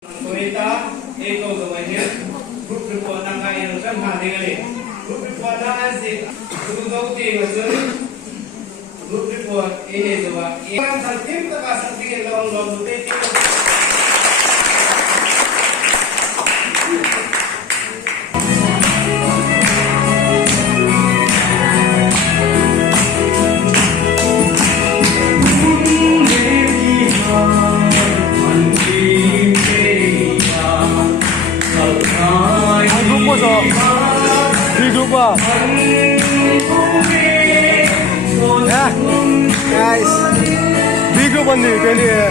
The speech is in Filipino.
Kuita, eko gawanya, grup report na kaya ng kan hari kali. Grup report na asik, tugtog ti masuri. Grup report ini coba. Yang tertim terkasar tinggal lorong ti. Hidup ya guys, bigo bandi ke लिए